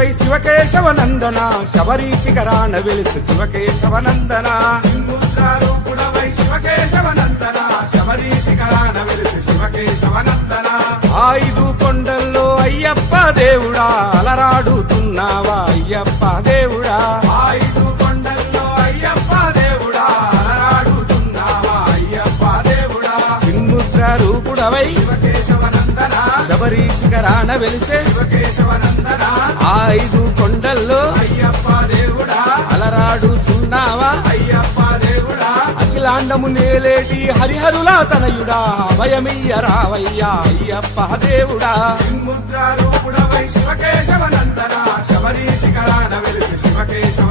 రూపుడవై శివకేశవ నందన శబరి శిఖరాన వెలిసి శివకేశవ నందన సింహుద్ర రూపుడవై శివకేశవ నందన శబరి శిఖరాన వెలిసి శివకేశవ నందన ఐదు కొండల్లో అయ్యప్ప దేవుడా అలరాడుతున్నావా అయ్యప్ప దేవుడా. శిఖరాన వెలిసే ఐదు కొండల్లో అయ్యప్ప దేవుడా? అలరాడుచున్నావా అయ్యప్ప దేవుడా? అఖిలాండము నేలేటి హరిహరులా తనయుడా? భయమియ్య రావయ్యా అయ్యప్ప దేవుడా. సింహుద్ర రూపుడవై శివకేశవ నందన శబరి శిఖరాన వెలిసి శివకేశవ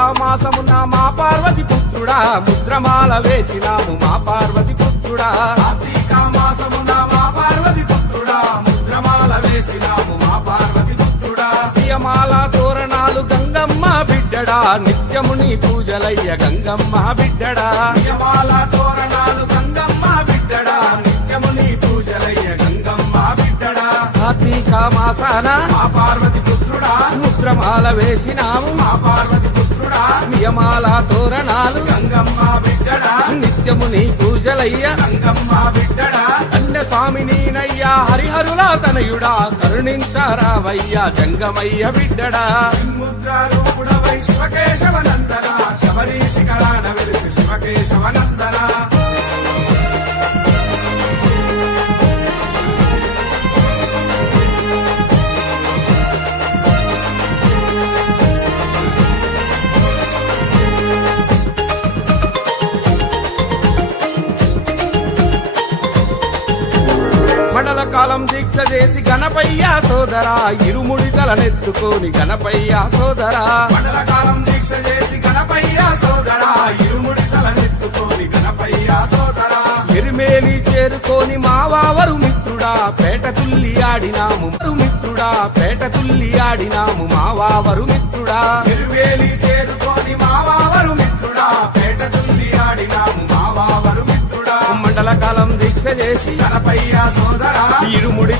నందన కార్తీక మాసమున మా పార్వతి పుత్రుడా ముద్రమాల వేసినాము మా పార్వతి పుత్రుడా. కార్తీక మాసమున మా పార్వతి పుత్రుడా ముద్రమాల వేసినాము మా పార్వతి పుత్రుడా. ప్రియమాల తోరణాలు గంగమ్మ బిడ్డడా నిత్యముని పూజలయ్య గంగమ్మ బిడ్డడా. యమాల తోరణాలు గంగమ్మ బిడ్డడా నిత్యము నీ పూజలయ్య గంగమ్మ బిడ్డడా. కార్తీక మాసాన మా పార్వతి పుత్రుడా. ముద్రమాల వేసినాము మా పార్వతి నియమాల తోరణాలు. గంగమ్మ బిడ్డడా. నిత్యముని పూజలయ్య. గంగమ్మ బిడ్డడా. అన్య స్వామి నీనయ్యా హరిహరులా తనయుడా. కరుణించారావయ్యా జంగమయ్య బిడ్డడా. ముద్ర రూపుడవై నందన శబరి శిఖరాన కాలం దీక్ష చేసి గణపయ్య సోదరా. ఇరుముడి తలనెత్తుకోని గణపయ్య సోదరా. మండల కాలం దీక్ష చేసి గణపయ్య సోదరా. ఇరుముడి తలనెత్తుకోని గణపయ్య సోదరా. ఎరిమేలి చేరుకోని మావావరు మిత్రుడా. పేట తుల్లి ఆడినాము మరు మిత్రుడా. పేట తుల్లి ఆడినాము మావావరు మిత్రుడా. తిరువేలి చేరుకొని మావావరు మిత్రుడా. పేట తుల్లి ఆడినాము మావావరు మిత్రుడా. మండల కాలం దీక్ష చేసి గణపయ్య సోదరా.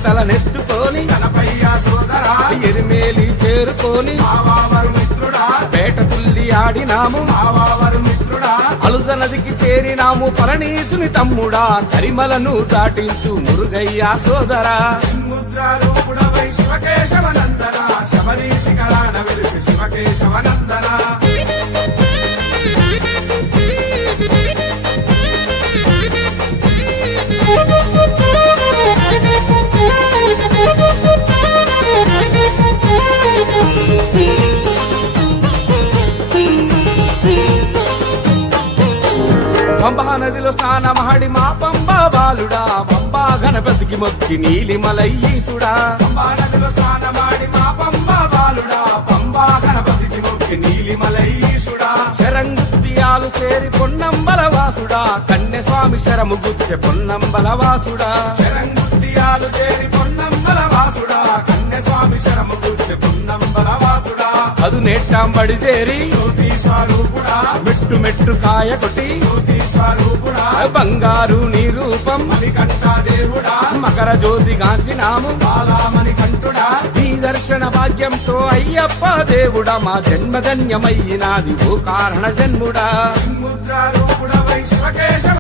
తలనెత్తుకోని గణపయ్య ఎరుమేలి ఎరిమేలి చేరుకోని మిత్రుడా పేట తుల్లి ఆడినాము మావావరు మిత్రుడా అలుద నదికి చేరినాము పరణీసుని తమ్ముడా తరిమలను దాటించు మురుగయ్య సోదరా. ముద్ర రూపుడవై శివకేశవ నందన శబరి శిఖరాన వెలిసి శివకేశవ పంబా నదిలో స్నానమాడి మా పంబా బాలుడా. పంబా గణపతికి మొక్కి నీలిమలయ్యీసుడా పంబా నదిలో స్నానమాడి మా పంబా బాలుడా. పంబా గణపతికి మొక్కి నీలిమలయీశుడా శరంగుత్తియాలు చేరి పొన్నంబల వాసుడా. కన్నె స్వామి శరము గుచ్చె పొన్నంబల వాసుడా. శరంగుత్తియాలు చేరి పొన్నంబల వాసుడా. కన్నె స్వామి శరము కూర్చె పొన్నంబల వాసుడా. అదు నేట్టాంబడి చేరి స్వరూపుడా మెట్టు మెట్టు కాయ కొట్టి బంగారు నీ రూపం మణికంఠ దేవుడా. మకర జ్యోతి గాంచినాము. బాలామణి కంఠుడా నీ దర్శన భాగ్యంతో అయ్యప్ప దేవుడా. మా జన్మధన్యమయ్యినాది ఓ కారణ జన్ముడా. ముద్ర రూపుడవై శివకేశవ